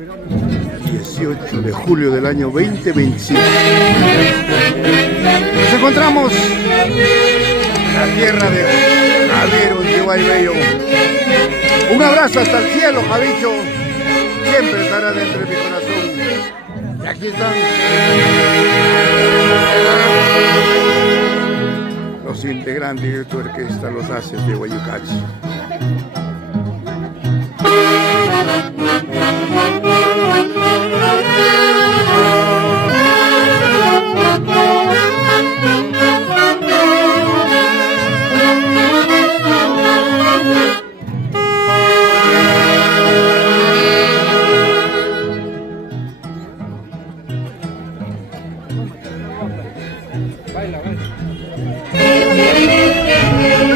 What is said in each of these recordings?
18 de julio del año 2025. Nos encontramos en la tierra de Javier Untiguay Bello. Un abrazo hasta el cielo, Javicho. Siempre estará dentro de mi corazón. Y aquí están los integrantes de tu orquesta, los Haces de Guayucachi.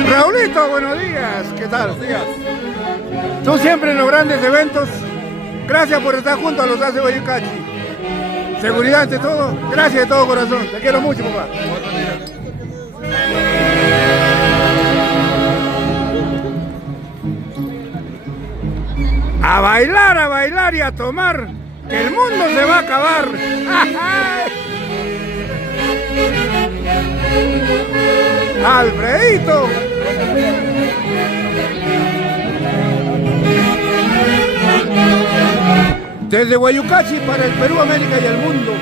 Raulito, buenos días, ¿qué tal? Buenos días. Tú siempre en los grandes eventos, gracias por estar junto a los Haces de Guayucachi. Seguridad ante todo, gracias de todo corazón, te quiero mucho, papá. A bailar y a tomar, que el mundo se va a acabar. Alfredito. Desde Guayucachi para el Perú, América y el mundo.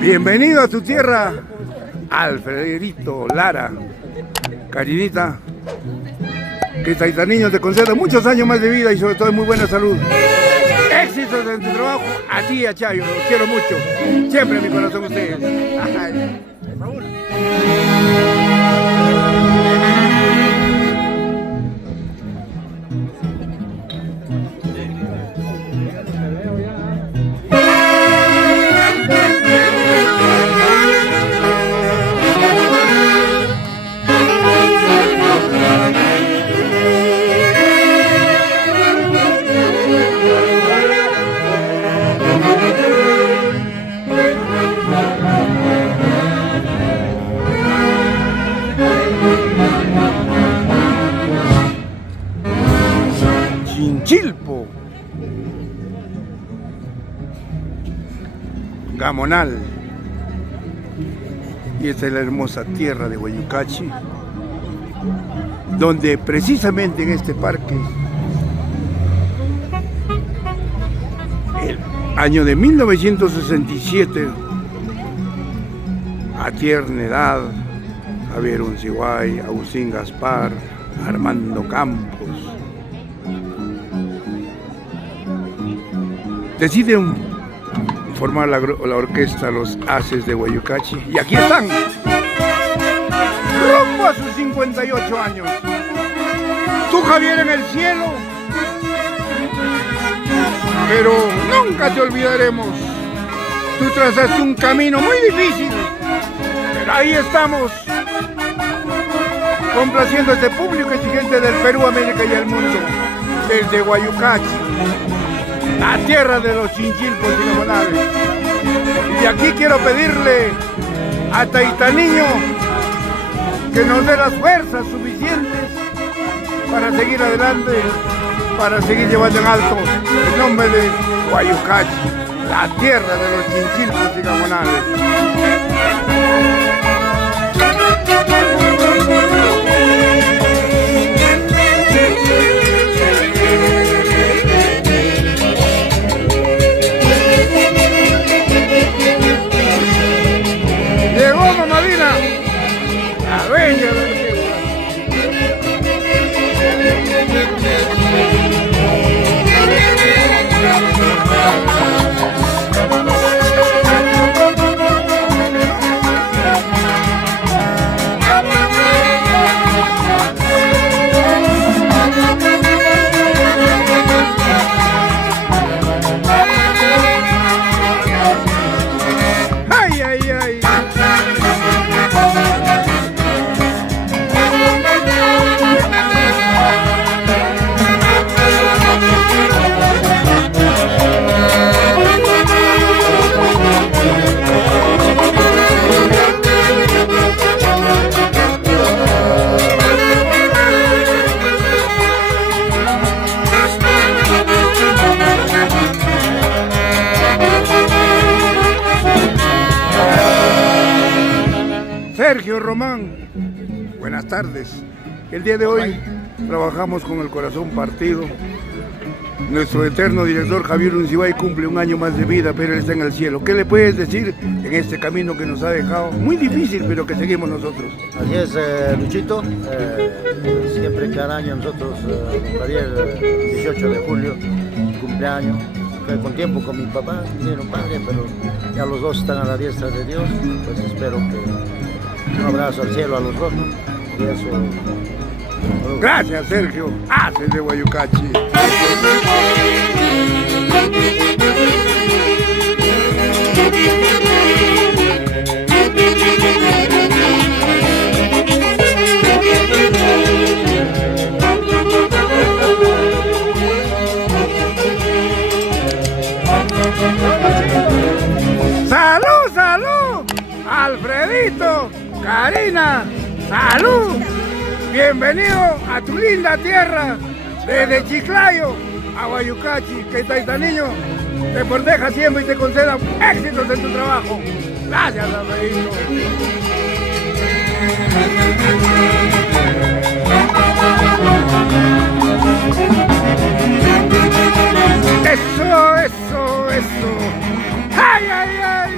Bienvenido a tu tierra, Alfredito Lara. Carinita, que Taitaniño te conceda muchos años más de vida y sobre todo muy buena salud. Éxitos en tu trabajo, a ti y a Chayo, los quiero mucho. Siempre en mi corazón ustedes. Raúl. Chinchilpo, Gamonal, y esta es la hermosa tierra de Guayucachi, donde precisamente en este parque, el año de 1967, a tierna edad, Javier Untiguay, Agustín Gaspar, Armando Campos, deciden formar la orquesta Los Haces de Guayucachi y aquí están, rumbo a sus 58 años. Tú, Javier, en el cielo, pero nunca te olvidaremos. Tú trazaste un camino muy difícil, pero ahí estamos, complaciendo a este público exigente del Perú, América y el mundo, desde Guayucachi, la tierra de los chinchilpos inigualables. Y aquí quiero pedirle a Taitaniño que nos dé las fuerzas suficientes para seguir adelante, para seguir llevando en alto el nombre de Guayucachi, la tierra de los chinchilpos y gamonales. Llegó Mamadina, la dueña de la Señor Román, buenas tardes. El día de hoy trabajamos con el corazón partido. Nuestro eterno director Javier Uncibay cumple un año más de vida, pero él está en el cielo. ¿Qué le puedes decir en este camino que nos ha dejado? Muy difícil, pero que seguimos nosotros. Así es, Luchito. Siempre cada año nosotros, Javier, 18 de julio, cumpleaños. Con tiempo con mi papá, tiene un padre, pero ya los dos están a la diestra de Dios. Pues espero que un abrazo al cielo a los dos, ¿no? Y eso. Gracias, Sergio. Haces de Guayucachi. ¡Salud, salud! Alfredito, Karina, ¡salud! Bienvenido a tu linda tierra, desde Chiclayo a Guayucachi, que Taitaniño te proteja siempre y te conceda éxitos en tu trabajo. Gracias, Alfredito. Eso, eso, eso. ¡Ay, ay, ay!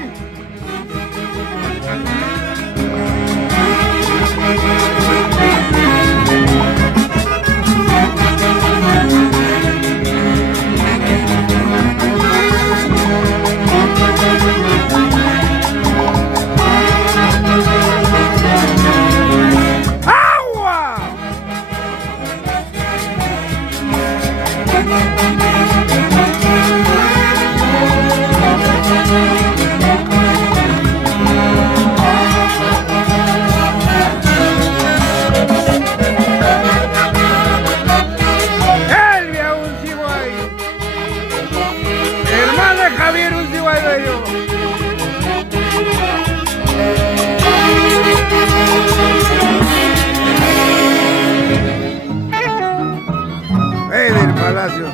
Del Palacio.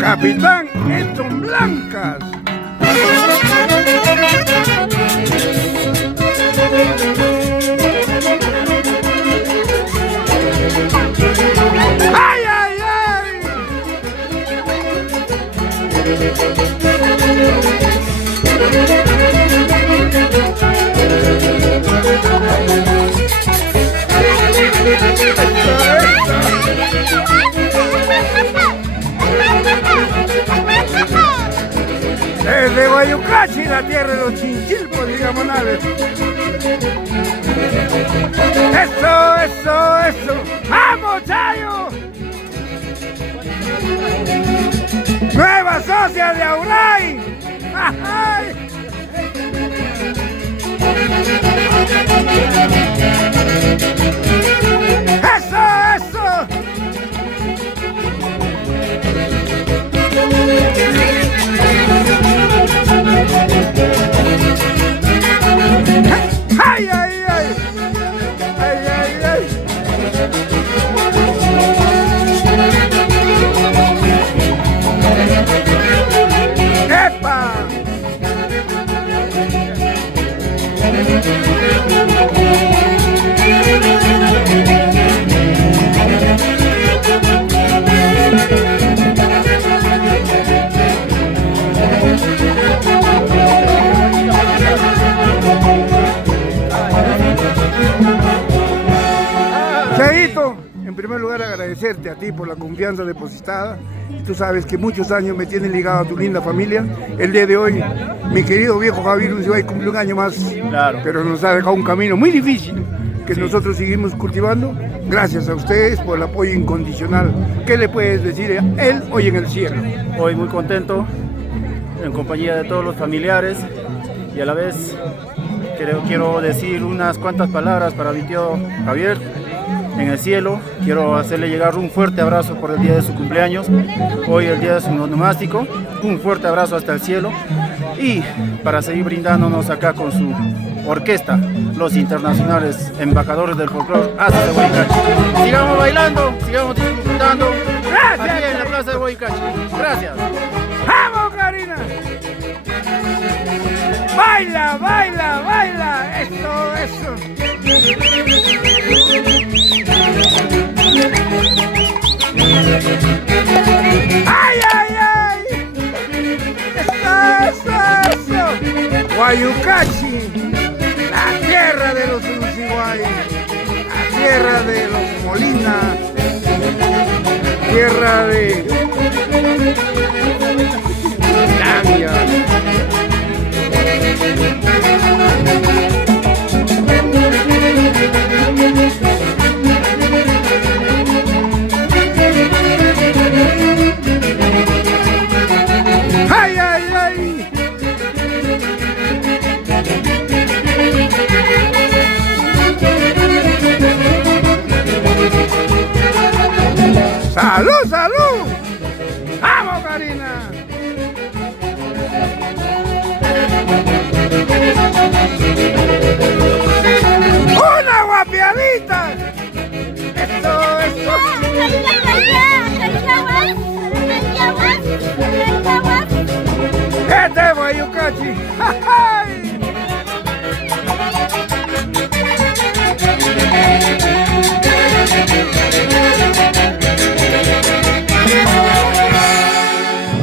Capitán Edson Blancas. ¡Ay, ay, ay! Desde Guayucachi, la tierra de los chinchilpos y gamonales. ¡Eso, eso, eso! ¡Vamos, Chayo! ¡Nueva socia de Auray! ¡Ay! ¡Eso, eso! ¡Ay, ay, ay! ¡Ay, ay, ay! ¡Epa! Cheito, en primer lugar agradecerte a ti por la confianza depositada. Y tú sabes que muchos años me tienen ligado a tu linda familia. El día de hoy, mi querido viejo Javier Uncibay cumple un año más, claro, pero nos ha dejado un camino muy difícil, que Sí. nosotros seguimos cultivando. Gracias a ustedes por el apoyo incondicional. ¿Qué le puedes decir a él hoy en el cielo? Hoy muy contento, en compañía de todos los familiares, y a la vez quiero decir unas cuantas palabras para mi tío Javier en el cielo. Quiero hacerle llegar un fuerte abrazo por el día de su cumpleaños, hoy el día de su nomástico. Un fuerte abrazo hasta el cielo, y para seguir brindándonos acá con su orquesta, los internacionales embajadores del folclore Ases de Huaycachi. Sigamos bailando, sigamos disfrutando. Gracias. Aquí en la plaza de Huaycachi. Gracias. ¡Vamos, Karina! ¡Baila, baila, baila! Eso. ¡Ay, ay, ay! ¡Eso! Huaycachi, la tierra de los Uruguay, la tierra de los Molina, tierra de Italia. ¡Ay, ay, ay! ¡Salud, salud! ¡Vamos, Karina! ¡Una guapiadita! Eso. ¡Este es Huaycachi! ¡Ay!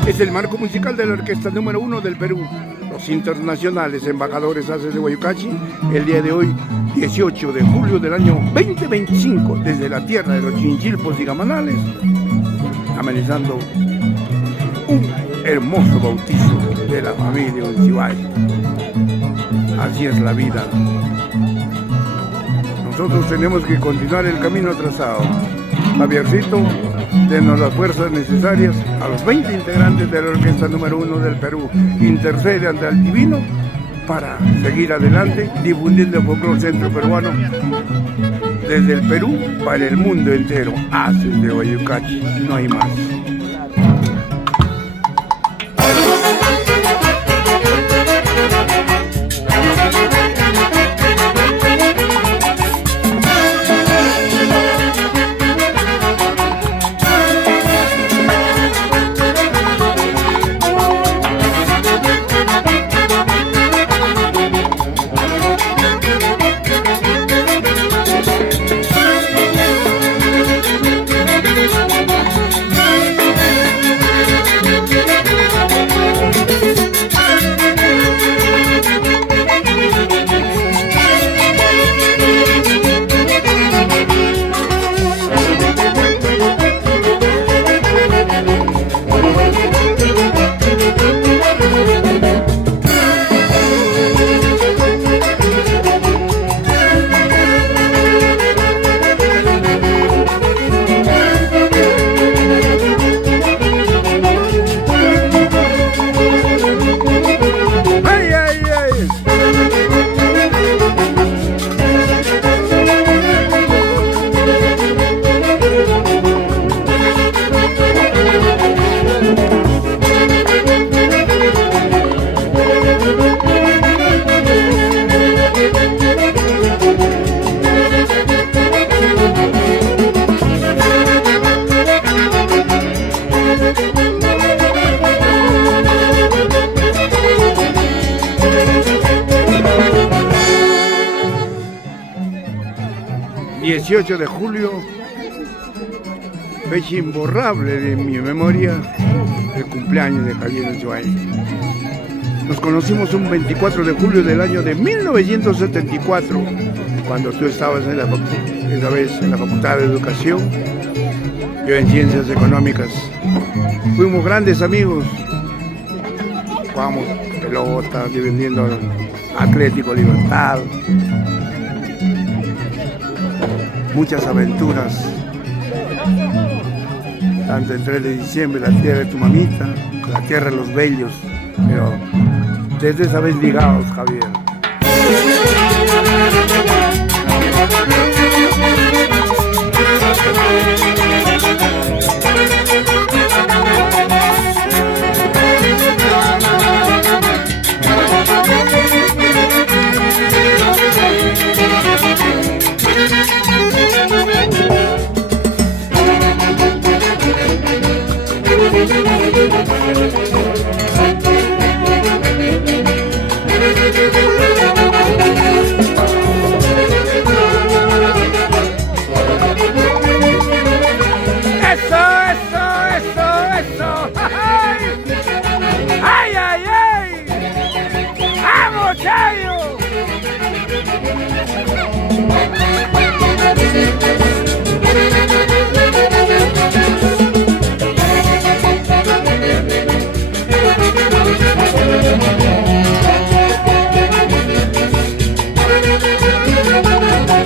Es el marco musical de la orquesta número 1 del Perú, los internacionales embajadores Ases de Huaycachi, el día de hoy, 18 de julio del año 2025, desde la tierra de los Chinchilpos y Gamanales, amenizando un hermoso bautizo de la familia Uncibay. Así es la vida. Nosotros tenemos que continuar el camino trazado. Javiercito, denos las fuerzas necesarias a los 20 integrantes de la orquesta número 1 del Perú. Intercede ante el divino para seguir adelante difundiendo el folclore centro peruano desde el Perú para el mundo entero. Ases de Huaycachi, no hay más. ...18 de julio... fecha imborrable de mi memoria... el cumpleaños de Javier Uncibay. Nos conocimos un 24 de julio del año de 1974... cuando tú estabas esa vez en la Facultad de Educación... yo en Ciencias Económicas. Fuimos grandes amigos... jugamos pelota, defendiendo Atlético Libertad... muchas aventuras, tanto el 3 de diciembre, la tierra de tu mamita, la tierra de los bellos, pero desde esa vez ligados, Javier.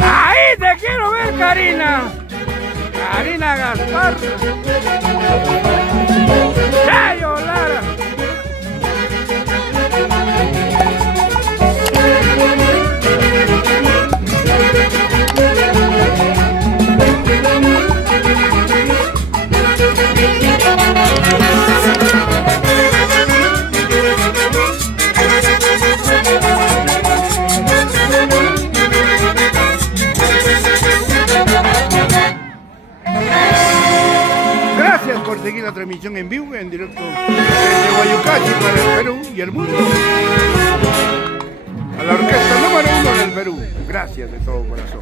Ahí te quiero ver, Karina. Karina Gaspar. Chayo Lara. Gracias por seguir la transmisión en vivo, en directo desde Guayucachi para el Perú y el mundo. A la orquesta número 1 del Perú. Gracias de todo corazón.